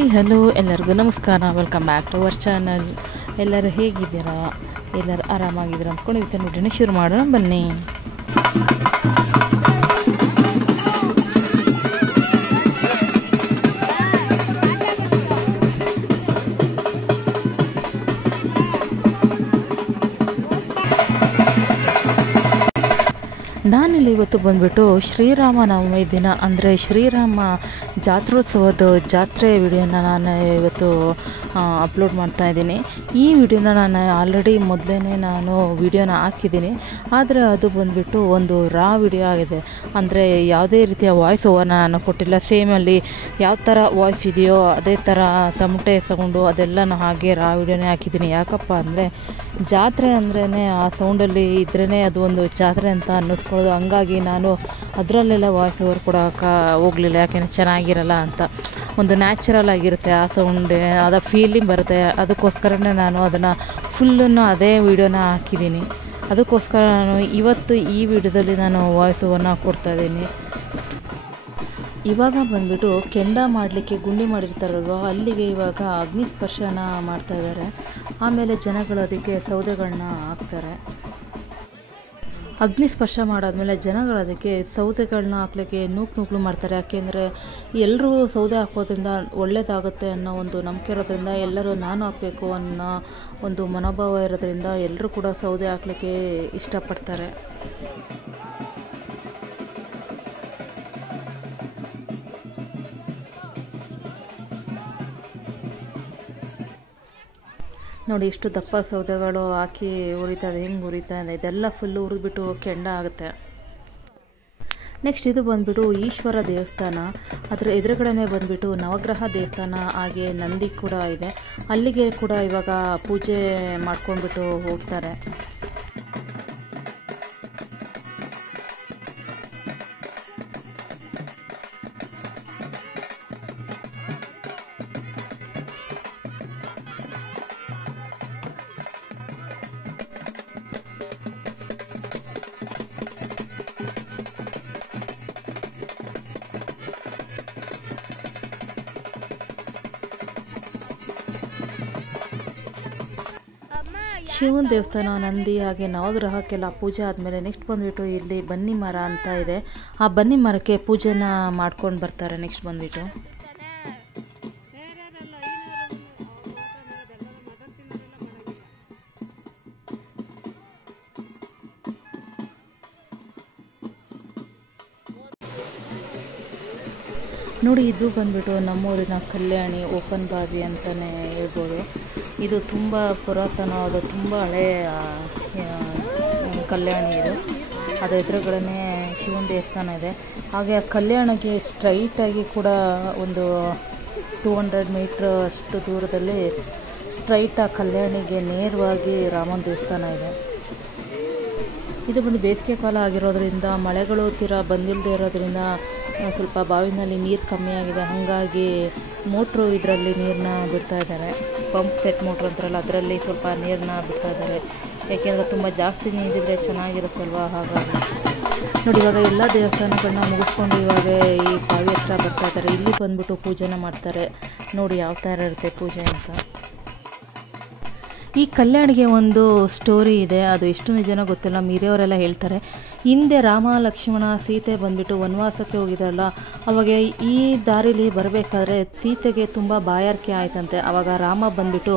Hi hello ಎಲ್ಲರಿಗೂ ನಮಸ್ಕಾರ. Welcome back to our channel. ಎಲ್ಲರೂ ಹೇಗಿದ್ದೀರಾ? ಎಲ್ಲರೂ ಆರಾಮಾಗಿದ್ದೀರಾ ಅಂದ್ಕೊಂಡು ಇವತ್ತಿನ ವಿಡಿಯೋನ ಶುರು ಮಾಡೋಣ ಬನ್ನಿ. ನಾನಿಲ್ಲಿ ಇವತ್ತು ಬಂದುಬಿಟ್ಟು ಶ್ರೀರಾಮನವಮಿ ದಿನ ಅಂದರೆ ಶ್ರೀರಾಮ ಜಾತ್ರೋತ್ಸವದ ಜಾತ್ರೆ ವಿಡಿಯೋನ ನಾನು ಇವತ್ತು ಅಪ್ಲೋಡ್ ಮಾಡ್ತಾಯಿದ್ದೀನಿ. ಈ ವಿಡಿಯೋನ ನಾನು ಆಲ್ರೆಡಿ ಮೊದಲೇ ನಾನು ವಿಡಿಯೋನ ಹಾಕಿದ್ದೀನಿ, ಆದರೆ ಅದು ಬಂದುಬಿಟ್ಟು ಒಂದು ರಾ ವಿಡಿಯೋ ಆಗಿದೆ. ಅಂದರೆ ಯಾವುದೇ ರೀತಿಯ ವಾಯ್ಸ್ ಓವರ್ನ ನಾನು ಕೊಟ್ಟಿಲ್ಲ. ಸೇಮಲ್ಲಿ ಯಾವ ಥರ ವಾಯ್ಸ್ ಇದೆಯೋ ಅದೇ ಥರ ತಮಟೆ ಸೌಂಡು ಅದೆಲ್ಲ ಹಾಗೆ ರಾ ವಿಡಿಯೋನೇ ಹಾಕಿದ್ದೀನಿ. ಯಾಕಪ್ಪ ಅಂದರೆ ಜಾತ್ರೆ ಅಂದ್ರೇ ಆ ಸೌಂಡಲ್ಲಿ ಇದ್ರೇ ಅದು ಒಂದು ಜಾತ್ರೆ ಅಂತ ಅನ್ನಿಸ್ಕೊಳ್ಳೋದು. ಹಂಗಾಗಿ ನಾನು ಅದರಲ್ಲೆಲ್ಲ ವಾಯ್ಸ್ ಓವರ್ ಕೊಡೋಕೆ ಹೋಗಲಿಲ್ಲ, ಯಾಕೆಂದರೆ ಚೆನ್ನಾಗಿರಲ್ಲ ಅಂತ. ಒಂದು ನ್ಯಾಚುರಲ್ ಆಗಿರುತ್ತೆ ಆ ಸೌಂಡ್, ಅದ ಫೀಲಿಂಗ್ ಬರುತ್ತೆ. ಅದಕ್ಕೋಸ್ಕರನೇ ನಾನು ಅದನ್ನು ಫುಲ್ಲನ್ನು ಅದೇ ವಿಡಿಯೋನ ಹಾಕಿದ್ದೀನಿ. ಅದಕ್ಕೋಸ್ಕರ ನಾನು ಇವತ್ತು ಈ ವಿಡಿಯೋದಲ್ಲಿ ನಾನು ವಾಯ್ಸ್ ಓವರ್ನ ಕೊಡ್ತಾಯಿದ್ದೀನಿ. ಇವಾಗ ಬಂದುಬಿಟ್ಟು ಕೆಂಡ ಮಾಡಲಿಕ್ಕೆ ಗುಂಡಿ ಮಾಡಿರ್ತಾರಲ್ವ, ಅಲ್ಲಿಗೆ ಇವಾಗ ಅಗ್ನಿ ಸ್ಪರ್ಶನ ಮಾಡ್ತಾಯಿದ್ದಾರೆ. ಆಮೇಲೆ ಜನಗಳು ಅದಕ್ಕೆ ಸೌದೆಗಳನ್ನ ಹಾಕ್ತಾರೆ. ಅಗ್ನಿ ಸ್ಪರ್ಶ ಮಾಡಾದ್ಮೇಲೆ ಜನಗಳು ಅದಕ್ಕೆ ಸೌದೆಗಳನ್ನ ಹಾಕ್ಲಿಕ್ಕೆ ನೂಕು ಮಾಡ್ತಾರೆ. ಯಾಕೆಂದರೆ ಎಲ್ಲರೂ ಸೌದೆ ಹಾಕೋದ್ರಿಂದ ಒಳ್ಳೆಯದಾಗುತ್ತೆ ಅನ್ನೋ ಒಂದು ನಂಬಿಕೆ ಇರೋದ್ರಿಂದ ಎಲ್ಲರೂ ನಾನು ಹಾಕಬೇಕು ಅನ್ನೋ ಒಂದು ಮನೋಭಾವ ಇರೋದ್ರಿಂದ ಎಲ್ಲರೂ ಕೂಡ ಸೌದೆ ಹಾಕ್ಲಿಕ್ಕೆ ಇಷ್ಟಪಡ್ತಾರೆ. ನೋಡಿ ಇಷ್ಟು ದಪ್ಪ ಸೌದೆಗಳು ಹಾಕಿ ಉರಿತಾ ಇದೆ, ಹೆಂಗೆ ಉರಿತಾ ಇದೆ, ಇದೆಲ್ಲ ಫುಲ್ಲು ಉರಿದ್ಬಿಟ್ಟು ಕೆಂಡ ಆಗುತ್ತೆ. ನೆಕ್ಸ್ಟ್ ಇದು ಬಂದುಬಿಟ್ಟು ಈಶ್ವರ ದೇವಸ್ಥಾನ. ಅದರ ಎದುರುಗಡೆನೇ ಬಂದುಬಿಟ್ಟು ನವಗ್ರಹ ದೇವಸ್ಥಾನ, ಹಾಗೆ ನಂದಿ ಕೂಡ ಇದೆ. ಅಲ್ಲಿಗೆ ಕೂಡ ಇವಾಗ ಪೂಜೆ ಮಾಡ್ಕೊಂಡ್ಬಿಟ್ಟು ಹೋಗ್ತಾರೆ. ಶಿವನ ದೇವಸ್ಥಾನ, ನಂದಿ ಹಾಗೆ ನವಗ್ರಹಕ್ಕೆಲ್ಲ ಪೂಜೆ ಆದಮೇಲೆ ನೆಕ್ಸ್ಟ್ ಬಂದುಬಿಟ್ಟು ಇಲ್ಲಿ ಬನ್ನಿ ಮರ ಅಂತ ಇದೆ. ಆ ಬನ್ನಿ ಮರಕ್ಕೆ ಪೂಜೆನ ಮಾಡ್ಕೊಂಡು ಬರ್ತಾರೆ. ನೆಕ್ಸ್ಟ್ ಬಂದುಬಿಟ್ಟು ನೋಡಿ, ಇದು ಬಂದುಬಿಟ್ಟು ನಮ್ಮೂರಿನ ಕಲ್ಯಾಣಿ ಓಪನ್ ಬಾವಿ ಅಂತಲೇ ಹೇಳ್ಬೋದು. ಇದು ತುಂಬ ಪುರಾತನವಾದ ತುಂಬ ಹಳೆಯ ಕಲ್ಯಾಣಿ ಇದು. ಅದರ ಎದುರುಗಡೆ ಶಿವನ ದೇವಸ್ಥಾನ ಇದೆ. ಹಾಗೆ ಆ ಕಲ್ಯಾಣಿಗೆ ಸ್ಟ್ರೈಟಾಗಿ ಕೂಡ ಒಂದು 200 ಮೀಟ್ರ್ ಅಷ್ಟು ದೂರದಲ್ಲಿ ಸ್ಟ್ರೈಟ್ ಆ ಕಲ್ಯಾಣಿಗೆ ನೇರವಾಗಿ ರಾಮನ ದೇವಸ್ಥಾನ ಇದೆ. ಇದು ಬಂದು ಬೇಸಿಗೆ ಕಾಲ ಆಗಿರೋದ್ರಿಂದ ಮಳೆಗಳು ಬಂದಿಲ್ಲದೆ ಇರೋದ್ರಿಂದ ಸ್ವಲ್ಪ ಬಾವಿನಲ್ಲಿ ನೀರು ಕಮ್ಮಿ ಆಗಿದೆ. ಹಾಗಾಗಿ ಮೋಟ್ರು ಇದರಲ್ಲಿ ನೀರನ್ನ ಬಿಡ್ತಾ ಇದ್ದಾರೆ. ಪಂಪ್ ಸೆಟ್ ಮೋಟ್ರ್ ಅಂತಾರಲ್ಲ, ಅದರಲ್ಲಿ ಸ್ವಲ್ಪ ನೀರನ್ನ ಬಿಡ್ತಾ ಇದ್ದಾರೆ. ಯಾಕೆಂದರೆ ತುಂಬ ಜಾಸ್ತಿ ನೀರಿದ್ರೆ ಚೆನ್ನಾಗಿರುತ್ತಲ್ವ, ಹಾಗಾಗಿ. ನೋಡಿ ಇವಾಗ ಎಲ್ಲ ದೇವಸ್ಥಾನಗಳನ್ನ ಮುಗಿಸ್ಕೊಂಡು ಇವಾಗ ಈ ಬಾವಿ ಹತ್ರ ಬರ್ತಾ ಇದ್ದಾರೆ. ಇಲ್ಲಿ ಬಂದುಬಿಟ್ಟು ಪೂಜೆನ ಮಾಡ್ತಾರೆ. ನೋಡಿ ಯಾವ ಥರ ಇರುತ್ತೆ ಪೂಜೆ ಅಂತ. ಈ ಕಲ್ಯಾಣಿಗೆ ಒಂದು ಸ್ಟೋರಿ ಇದೆ, ಅದು ಎಷ್ಟು ನಿಜನೋ ಗೊತ್ತಿಲ್ಲ. ಮೀರಿಯವರೆಲ್ಲ ಹೇಳ್ತಾರೆ, ಹಿಂದೆ ರಾಮ ಲಕ್ಷ್ಮಣ ಸೀತೆ ಬಂದುಬಿಟ್ಟು ವನವಾಸಕ್ಕೆ ಹೋಗಿದ್ರಲ್ಲ, ಅವಾಗ ಈ ದಾರಿಲಿ ಬರಬೇಕಾದ್ರೆ ಸೀತೆಗೆ ತುಂಬ ಬಾಯಾರಿಕೆ ಆಯ್ತಂತೆ. ಆವಾಗ ರಾಮ ಬಂದುಬಿಟ್ಟು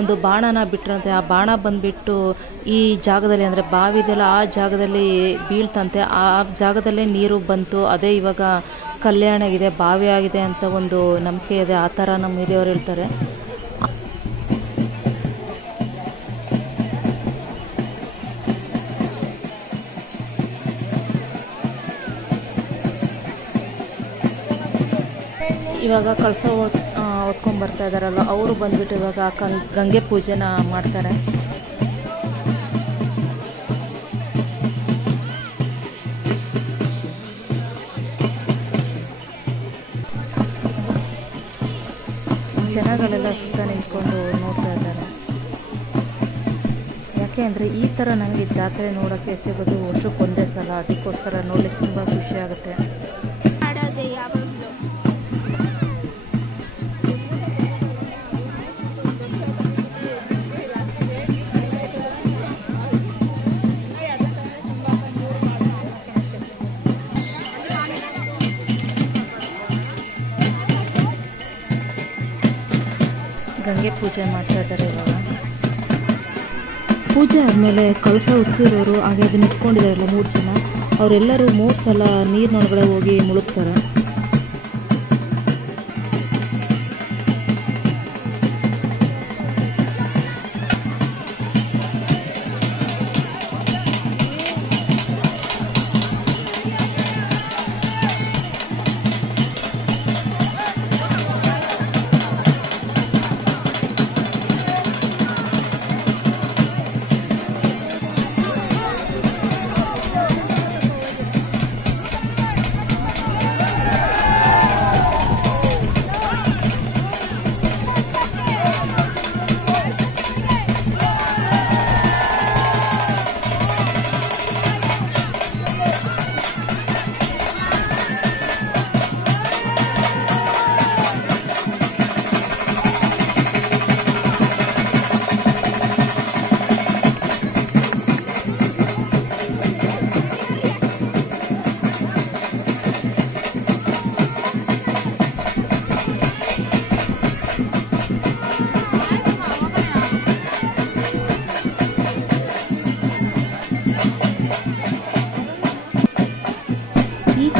ಒಂದು ಬಾಣನ ಬಿಟ್ಟರಂತೆ. ಆ ಬಾಣ ಬಂದುಬಿಟ್ಟು ಈ ಜಾಗದಲ್ಲಿ ಅಂದರೆ ಬಾವಿದೆಲ್ಲ ಆ ಜಾಗದಲ್ಲಿ ಬೀಳ್ತಂತೆ. ಆ ಜಾಗದಲ್ಲೇ ನೀರು ಬಂತು. ಅದೇ ಇವಾಗ ಕಲ್ಯಾಣ ಬಾವಿ ಆಗಿದೆ ಅಂತ ಒಂದು ನಂಬಿಕೆ ಇದೆ. ಆ ಥರ ನಮ್ಮ ಹಿರಿಯವರು ಹೇಳ್ತಾರೆ. ಇವಾಗ ಕಳಸ ಹೊತ್ಕೊಂಡ್ಬರ್ತಾ ಇದ್ದಾರಲ್ಲ, ಅವರು ಬಂದುಬಿಟ್ಟು ಇವಾಗ ಗಂಗೆ ಪೂಜೆನ ಮಾಡ್ತಾರೆ. ಜನಗಳೆಲ್ಲ ಸುತ್ತ ನಿಂತ್ಕೊಂಡು ನೋಡ್ತಾ ಇದ್ದಾರೆ. ಯಾಕೆ ಅಂದರೆ ಈ ಥರ ನಮಗೆ ಜಾತ್ರೆ ನೋಡೋಕ್ಕೆ ಸಿಗೋದು ವರ್ಷಕ್ಕೊಂದೇ ಸಲ. ಅದಕ್ಕೋಸ್ಕರ ನೋಡಲಿಕ್ಕೆ ತುಂಬ ಖುಷಿ ಆಗುತ್ತೆ. ಗಂಗೆ ಪೂಜೆ ಮಾಡ್ತಾ ಇದ್ದಾರೆ ಇವಾಗ. ಪೂಜೆ ಆದಮೇಲೆ ಕಳಸ ಹೊತ್ತಿರೋರು ಹಾಗೆ ಅದನ್ನ ಇಟ್ಕೊಂಡಿದ್ದಾರಲ್ಲ 3 ಜನ, ಅವರೆಲ್ಲರೂ 3 ಸಲ ನೀರಿನೊಳಗಡೆ ಹೋಗಿ ಮುಳುಗ್ತಾರೆ.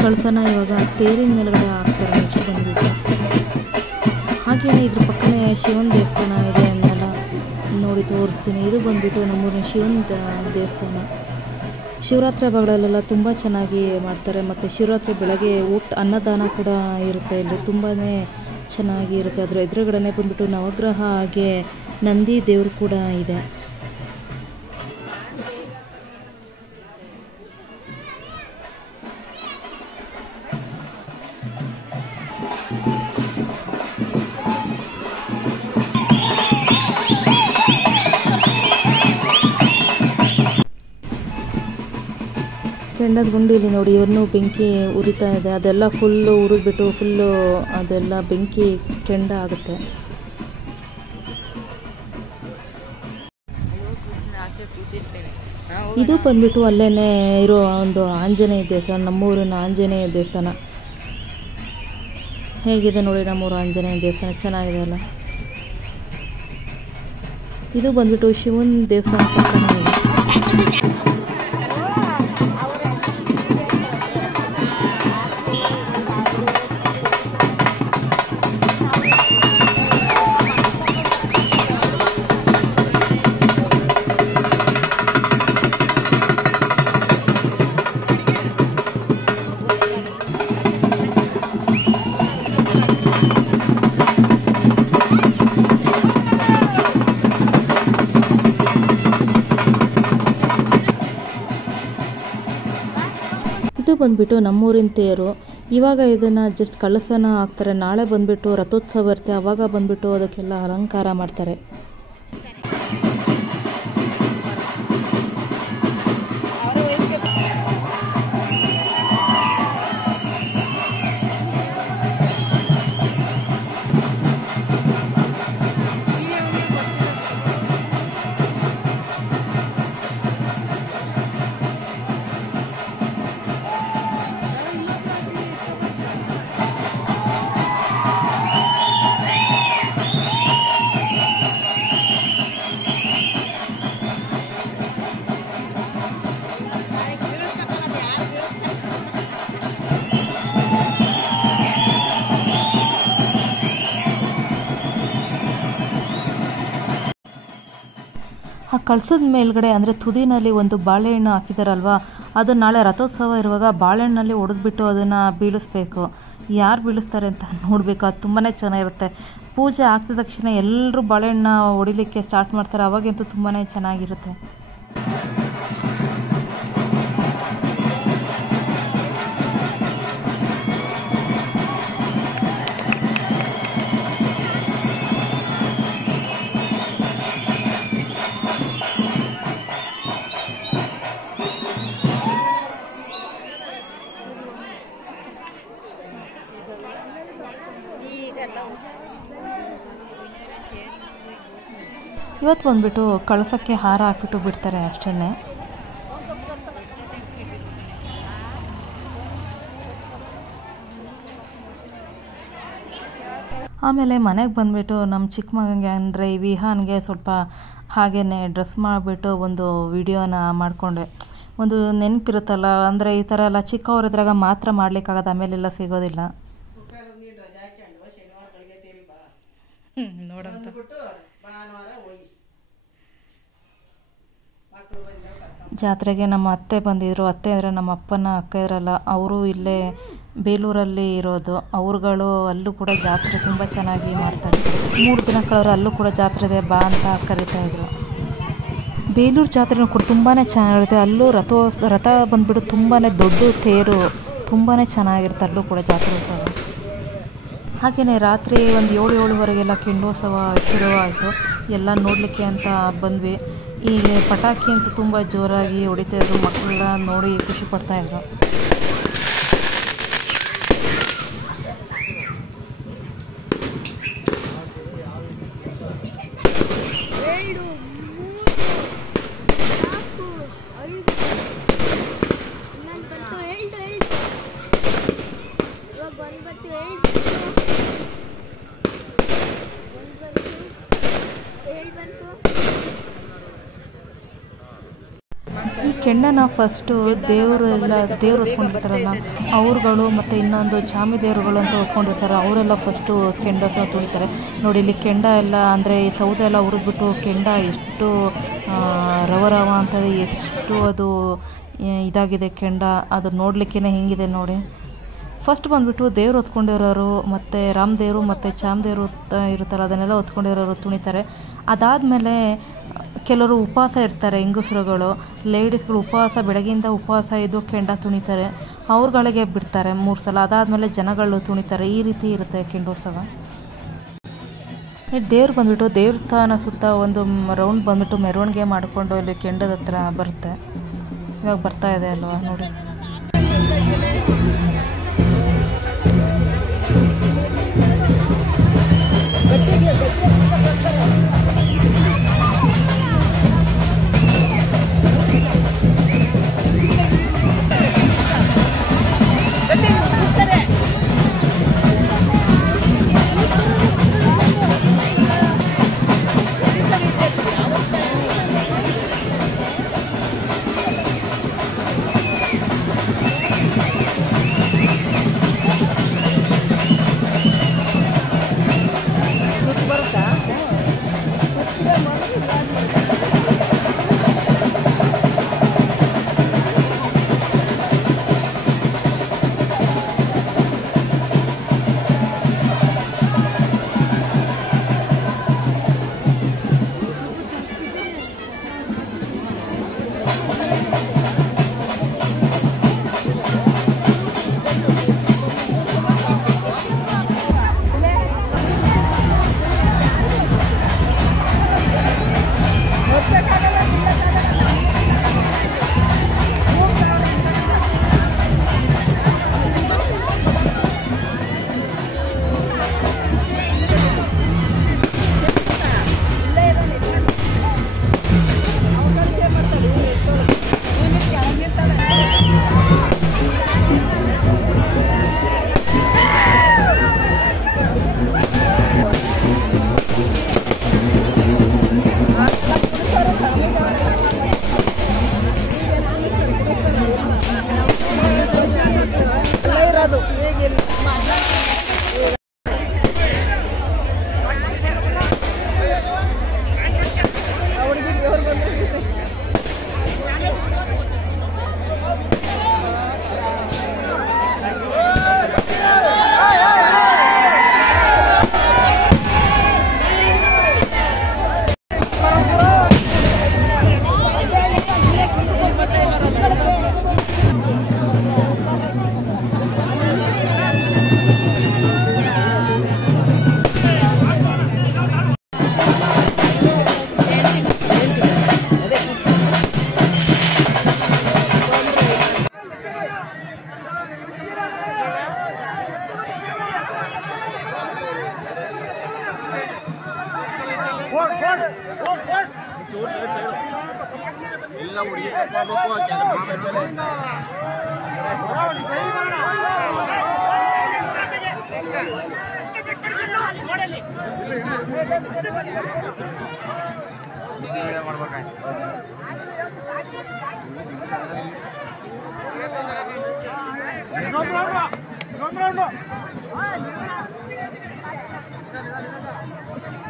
ಕಳಸನ ಇವಾಗ ತೇರಿನ ಮೇಲ್ಗಡೆ ಹಾಕ್ತಾರೆ ನೆಕ್ಸ್ಟ್ ಬಂದುಬಿಟ್ಟು. ಹಾಗೆಯೇ ಇದ್ರ ಪಕ್ಕನೇ ಶಿವನ ದೇವಸ್ಥಾನ ಇದೆ ಅನ್ನೆಲ್ಲ ನೋಡಿ ತೋರಿಸ್ತೀನಿ. ಇದು ಬಂದುಬಿಟ್ಟು ನಮ್ಮೂರಿನ ಶಿವನ ದೇವಸ್ಥಾನ. ಶಿವರಾತ್ರಿ ಹಬ್ಬಗಳಲ್ಲೆಲ್ಲ ತುಂಬ ಚೆನ್ನಾಗಿ ಮಾಡ್ತಾರೆ. ಮತ್ತು ಶಿವರಾತ್ರಿ ಬೆಳಗ್ಗೆ ಅನ್ನದಾನ ಕೂಡ ಇರುತ್ತೆ. ಇಲ್ಲಿ ತುಂಬಾ ಚೆನ್ನಾಗಿ ಇರುತ್ತೆ. ಅದರ ಎದುರುಗಡೆ ಬಂದುಬಿಟ್ಟು ನವಗ್ರಹ ಹಾಗೆ ನಂದಿ ದೇವರು ಕೂಡ ಇದೆ. ಕೆಂಡದ ಗುಂಡಿಲಿ ನೋಡಿ ಇವನ್ನು ಬೆಂಕಿ ಉರಿತಾ ಇದೆ. ಅದೆಲ್ಲ ಫುಲ್ಲು ಉರಿದ್ಬಿಟ್ಟು ಫುಲ್ಲು ಅದೆಲ್ಲ ಬೆಂಕಿ ಕೆಂಡ ಆಗುತ್ತೆ. ಇದು ಬಂದ್ಬಿಟ್ಟು ಅಲ್ಲೇ ಇರೋ ಒಂದು ಆಂಜನೇಯ ದೇವಸ್ಥಾನ, ನಮ್ಮೂರಿನ ಆಂಜನೇಯ ದೇವಸ್ಥಾನ. ಹೇಗಿದೆ ನೋಡಿ ನಮ್ಮೂರು ಆಂಜನೇಯ ದೇವಸ್ಥಾನ, ಚೆನ್ನಾಗಿದೆ ಅಲ್ಲ. ಇದು ಬಂದ್ಬಿಟ್ಟು ಶಿವನ ದೇವಸ್ಥಾನ ಪಕ್ಕನೇ ಇದೆ. ಇದು ಬಂದುಬಿಟ್ಟು ನಮ್ಮೂರಿನ ತೇರು. ಇವಾಗ ಇದನ್ನು ಜಸ್ಟ್ ಕಳಸನ ಹಾಕ್ತಾರೆ. ನಾಳೆ ಬಂದುಬಿಟ್ಟು ರಥೋತ್ಸವ ಇರುತ್ತೆ. ಆವಾಗ ಬಂದುಬಿಟ್ಟು ಅದಕ್ಕೆಲ್ಲ ಅಲಂಕಾರ ಮಾಡ್ತಾರೆ. ಆ ಕಳಸದ ಮೇಲ್ಗಡೆ ಅಂದರೆ ತುದಿನಲ್ಲಿ ಒಂದು ಬಾಳೆಹಣ್ಣು ಹಾಕಿದಾರಲ್ವ, ಅದು ನಾಳೆ ರಥೋತ್ಸವ ಇರುವಾಗ ಬಾಳೆಹಣ್ಣಲ್ಲಿ ಹೊಡೆದ್ಬಿಟ್ಟು ಅದನ್ನು ಬೀಳಿಸ್ಬೇಕು. ಯಾರು ಬೀಳಿಸ್ತಾರೆ ಅಂತ ನೋಡಬೇಕು. ಅದು ತುಂಬಾ ಚೆನ್ನಾಗಿರುತ್ತೆ. ಪೂಜೆ ಆಗ್ತಿದ ತಕ್ಷಣ ಎಲ್ಲರೂ ಬಾಳೆಹಣ್ಣ ಹೊಡಿಲಿಕ್ಕೆ ಸ್ಟಾರ್ಟ್ ಮಾಡ್ತಾರೆ. ಅವಾಗಂತೂ ತುಂಬಾ ಚೆನ್ನಾಗಿರುತ್ತೆ. ಇವತ್ತು ಬಂದುಬಿಟ್ಟು ಕಳಸಕ್ಕೆ ಹಾರ ಹಾಕ್ಬಿಟ್ಟು ಬಿಡ್ತಾರೆ ಅಷ್ಟೇ. ಆ ಆಮೇಲೆ ಮನೆಗೆ ಬಂದುಬಿಟ್ಟು ನಮ್ಮ ಚಿಕ್ಕ ಮಗನಿಗೆ ಅಂದರೆ ವಿಹಾನ್ಗೆ ಸ್ವಲ್ಪ ಹಾಗೇ ಡ್ರೆಸ್ ಮಾಡಿಬಿಟ್ಟು ಒಂದು ವಿಡಿಯೋನ ಮಾಡಿಕೊಂಡೆ. ಒಂದು ನೆನಪಿರುತ್ತಲ್ಲ, ಅಂದರೆ ಈ ಥರ ಎಲ್ಲ ಚಿಕ್ಕವರಿದ್ರಾಗ ಮಾತ್ರ ಮಾಡಲಿಕ್ಕಾಗದು, ಆಮೇಲೆಲ್ಲ ಸಿಗೋದಿಲ್ಲ. ನೋಡಂತ ಜಾತ್ರೆಗೆ ನಮ್ಮ ಅತ್ತೆ ಬಂದಿದ್ದರು. ಅತ್ತೆ ಅಂದರೆ ನಮ್ಮ ಅಪ್ಪನ ಅಕ್ಕ ಇದ್ರಲ್ಲ, ಅವರು ಇಲ್ಲೇ ಬೇಲೂರಲ್ಲಿ ಇರೋದು. ಅವ್ರುಗಳು ಅಲ್ಲೂ ಕೂಡ ಜಾತ್ರೆ ತುಂಬ ಚೆನ್ನಾಗಿ ಮಾಡ್ತಾರೆ. 3 ದಿನ ಕಳೆದ್ರು ಅಲ್ಲೂ ಕೂಡ ಜಾತ್ರೆ ಇದೆ ಬಾ ಅಂತ ಕರೀತಾಯಿದ್ರು. ಬೇಲೂರು ಜಾತ್ರೆನೂ ಕೂಡ ತುಂಬಾ ಚೆನ್ನಾಗಿರುತ್ತೆ. ಅಲ್ಲೂ ರಥ ಬಂದುಬಿಟ್ಟು ತುಂಬಾ ದೊಡ್ಡ ತೇರು, ತುಂಬಾ ಚೆನ್ನಾಗಿರುತ್ತೆ ಅಲ್ಲೂ ಕೂಡ ಜಾತ್ರೋತ್ಸವ. ಹಾಗೆಯೇ ರಾತ್ರಿ ಒಂದು 7-7:30 ಕೆಂಡೋತ್ಸವ ಶುರುವಾಯಿತು. ಎಲ್ಲ ನೋಡಲಿಕ್ಕೆ ಅಂತ ಬಂದ್ವಿ. ಈಗ ಪಟಾಕಿ ಅಂತೂ ತುಂಬ ಜೋರಾಗಿ ಹೊಡಿತಾಯಿದ್ರು. ಮಕ್ಕಳೆಲ್ಲ ನೋಡಿ ಖುಷಿ ಪಡ್ತಾಯಿದ್ರು. ಈ ಕೆಂಡನ ಫಸ್ಟು ದೇವರು ಹೊತ್ಕೊಂಡಿರ್ತಾರಲ್ಲ ಅವ್ರುಗಳು ಮತ್ತು ಇನ್ನೊಂದು ಚಾಮಿ ದೇವರುಗಳು ಅಂತ ಹೊತ್ಕೊಂಡಿರ್ತಾರೆ, ಅವರೆಲ್ಲ ಫಸ್ಟು ಕೆಂಡ ತುಳಿತಾರೆ. ನೋಡಿ ಇಲ್ಲಿ ಕೆಂಡ ಎಲ್ಲ ಅಂದರೆ ಸೌದೆ ಎಲ್ಲ ಹುರಿದ್ಬಿಟ್ಟು ಕೆಂಡ ಎಷ್ಟು ರವ ಅಂತದೆ, ಎಷ್ಟು ಅದು ಇದಾಗಿದೆ ಕೆಂಡ. ಅದು ನೋಡಲಿಕ್ಕೇ ಹಿಂಗಿದೆ ನೋಡಿ. ಫಸ್ಟ್ ಬಂದುಬಿಟ್ಟು ದೇವ್ರು ಹೊತ್ಕೊಂಡಿರೋರು ಮತ್ತು ರಾಮದೇವರು ಮತ್ತು ಚಾಮದೇವರು ಇರುತ್ತಲ್ಲ ಅದನ್ನೆಲ್ಲ ಹೊತ್ಕೊಂಡಿರೋರು ತುಣಿತಾರೆ. ಅದಾದಮೇಲೆ ಕೆಲವರು ಉಪವಾಸ ಇರ್ತಾರೆ, ಹೆಂಗಸರುಗಳು, ಲೇಡೀಸ್ಗಳು ಉಪವಾಸ ಬೆಳಗ್ಗೆಯಿಂದ ಉಪವಾಸ ಇದ್ದು ಕೆಂಡ ತುಣಿತಾರೆ. ಅವ್ರುಗಳಿಗೆ ಬಿಡ್ತಾರೆ 3 ಸಲ. ಅದಾದಮೇಲೆ ಜನಗಳು ತುಣಿತಾರೆ. ಈ ರೀತಿ ಇರುತ್ತೆ ಕೆಂಡೋತ್ಸವ. ದೇವ್ರು ಬಂದುಬಿಟ್ಟು ದೇವಸ್ಥಾನ ಸುತ್ತ ಒಂದು ರೌಂಡ್ ಬಂದುಬಿಟ್ಟು ಮೆರವಣಿಗೆ ಮಾಡಿಕೊಂಡು ಇಲ್ಲಿ ಕೆಂಡದ ಹತ್ರ ಬರುತ್ತೆ. ಇವಾಗ ಬರ್ತಾ ಇದೆ ಅಲ್ವಾ ನೋಡಿ.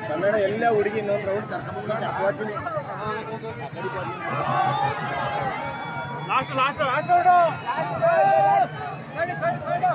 ಕನ್ನಡ ಎಲ್ಲ ಹುಡುಗಿ ಇನ್ನೊಂದು ರೌಂಡ್ ಕರ್ಕೊಂಡು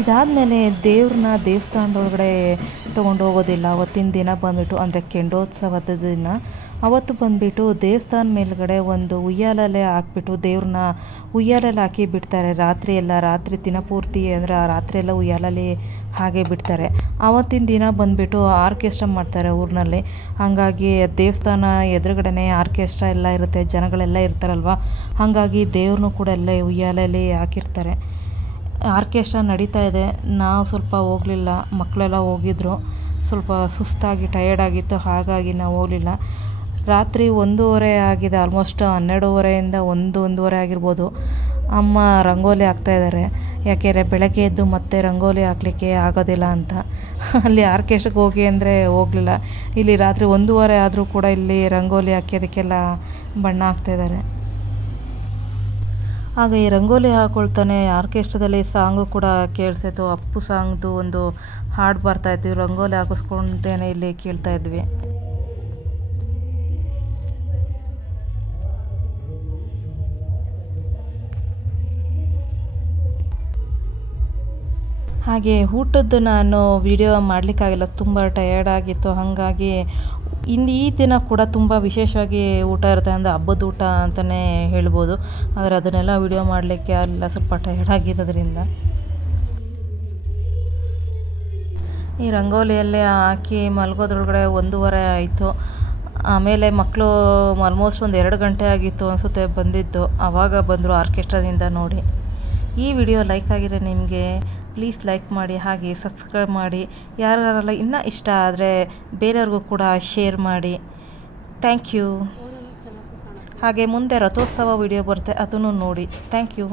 ಇದಾದಮೇಲೆ ದೇವ್ರನ್ನ ದೇವಸ್ಥಾನದೊಳಗಡೆ ತೊಗೊಂಡು ಹೋಗೋದಿಲ್ಲ. ಅವತ್ತಿನ ದಿನ ಬಂದುಬಿಟ್ಟು ಅಂದರೆ ಕೆಂಡೋತ್ಸವದ ದಿನ ಅವತ್ತು ಬಂದುಬಿಟ್ಟು ದೇವಸ್ಥಾನ ಮೇಲ್ಗಡೆ ಒಂದು ಉಯ್ಯಾಲಲ್ಲೇ ಹಾಕ್ಬಿಟ್ಟು ದೇವ್ರನ್ನ ಉಯ್ಯಾಲಲ್ಲಿ ಹಾಕಿ ಬಿಡ್ತಾರೆ. ರಾತ್ರಿ ದಿನ ಪೂರ್ತಿ ಅಂದರೆ ಆ ರಾತ್ರಿ ಎಲ್ಲ ಉಯ್ಯಾಲಲ್ಲಿ ಹಾಗೆ ಬಿಡ್ತಾರೆ. ಆವತ್ತಿನ ದಿನ ಬಂದುಬಿಟ್ಟು ಆರ್ಕೆಸ್ಟ್ರಾ ಮಾಡ್ತಾರೆ ಊರಿನಲ್ಲಿ. ಹಾಗಾಗಿ ದೇವಸ್ಥಾನ ಎದುರುಗಡೆನೇ ಆರ್ಕೆಸ್ಟ್ರಾ ಎಲ್ಲ ಇರುತ್ತೆ, ಜನಗಳೆಲ್ಲ ಇರ್ತಾರಲ್ವ, ಹಾಗಾಗಿ ದೇವ್ರನ್ನೂ ಕೂಡ ಎಲ್ಲ ಉಯ್ಯಾಲಲ್ಲಿ ಹಾಕಿರ್ತಾರೆ. ಆರ್ಕೆಸ್ಟ್ರಾ ನಡೀತಾ ಇದೆ. ನಾವು ಸ್ವಲ್ಪ ಹೋಗಲಿಲ್ಲ, ಮಕ್ಕಳೆಲ್ಲ ಹೋಗಿದ್ರು. ಸ್ವಲ್ಪ ಸುಸ್ತಾಗಿ ಟಯರ್ಡಾಗಿತ್ತು, ಹಾಗಾಗಿ ನಾವು ಹೋಗಲಿಲ್ಲ. ರಾತ್ರಿ 1:30 ಆಗಿದೆ, ಆಲ್ಮೋಸ್ಟ್ 12:30ಇಂದ 1-1:30 ಆಗಿರ್ಬೋದು. ಅಮ್ಮ ರಂಗೋಲಿ ಹಾಕ್ತಾಯಿದ್ದಾರೆ, ಯಾಕೆಂದರೆ ಬೆಳಗ್ಗೆ ಎದ್ದು ಮತ್ತೆ ರಂಗೋಲಿ ಹಾಕಲಿಕ್ಕೆ ಆಗೋದಿಲ್ಲ ಅಂತ. ಅಲ್ಲಿ ಆರ್ಕೆಸ್ಟ್ರಾಗೆ ಹೋಗಿ ಅಂದರೆ ಹೋಗಲಿಲ್ಲ. ಇಲ್ಲಿ ರಾತ್ರಿ 1:30 ಆದರೂ ಕೂಡ ಇಲ್ಲಿ ರಂಗೋಲಿ ಹಾಕಿ ಅದಕ್ಕೆಲ್ಲ ಬಣ್ಣ ಹಾಕ್ತಾಯಿದ್ದಾರೆ. ಆಗ ಈ ರಂಗೋಲಿ ಹಾಕೊಳ್ತಾನೆ ಆರ್ಕೆಸ್ಟ್ರಾದಲ್ಲಿ ಸಾಂಗು ಕೂಡ ಕೇಳಿಸಿತು. ಅಪ್ಪು ಸಾಂಗ್ದು ಒಂದು ಹಾಡು ಬರ್ತಾಯಿದ್ವಿ, ರಂಗೋಲಿ ಹಾಕಿಸ್ಕೊಂಡೇನೆ ಇಲ್ಲಿ ಕೇಳ್ತಾ ಇದ್ವಿ. ಹಾಗೆ ಊಟದ್ದು ನಾನು ವಿಡಿಯೋ ಮಾಡಲಿಕ್ಕಾಗಿಲ್ಲ, ತುಂಬ ಟಯರ್ಡ್ ಆಗಿತ್ತು. ಹಾಗಾಗಿ ಈ ದಿನ ಕೂಡ ತುಂಬ ವಿಶೇಷವಾಗಿ ಊಟ ಇರುತ್ತೆ, ಅಂದರೆ ಹಬ್ಬದ ಊಟ ಅಂತಲೇ ಹೇಳ್ಬೋದು. ಆದರೆ ಅದನ್ನೆಲ್ಲ ವಿಡಿಯೋ ಮಾಡಲಿಕ್ಕೆ ಆಗಲಿಲ್ಲ, ಸ್ವಲ್ಪ ಟಯರ್ಡ್ ಆಗಿರೋದ್ರಿಂದ. ಈ ರಂಗೋಲಿಯಲ್ಲೇ ಹಾಕಿ ಮಲಗೋದ್ರೊಳಗಡೆ 1:30 ಆಯಿತು. ಆಮೇಲೆ ಮಕ್ಕಳು ಆಲ್ಮೋಸ್ಟ್ ಒಂದು 2 ಗಂಟೆ ಆಗಿತ್ತು ಅನಿಸುತ್ತೆ ಬಂದಿದ್ದು. ಆವಾಗ ಬಂದರು ಆರ್ಕೆಸ್ಟ್ರಾದಿಂದ ನೋಡಿ. ಈ ವಿಡಿಯೋ ಲೈಕ್ ಆಗಿರೋ ನಿಮಗೆ ಪ್ಲೀಸ್ ಲೈಕ್ ಮಾಡಿ, ಹಾಗೆ ಸಬ್ಸ್ಕ್ರೈಬ್ ಮಾಡಿ. ಯಾರೆಲ್ಲ ಇನ್ನೂ ಇಷ್ಟ ಆದರೆ ಬೇರೆಯವ್ರಿಗೂ ಕೂಡ ಶೇರ್ ಮಾಡಿ. Thank you. ಹಾಗೆ ಮುಂದೆ ರಥೋತ್ಸವ ವಿಡಿಯೋ ಬರುತ್ತೆ, ಅದನ್ನು ನೋಡಿ. Thank you.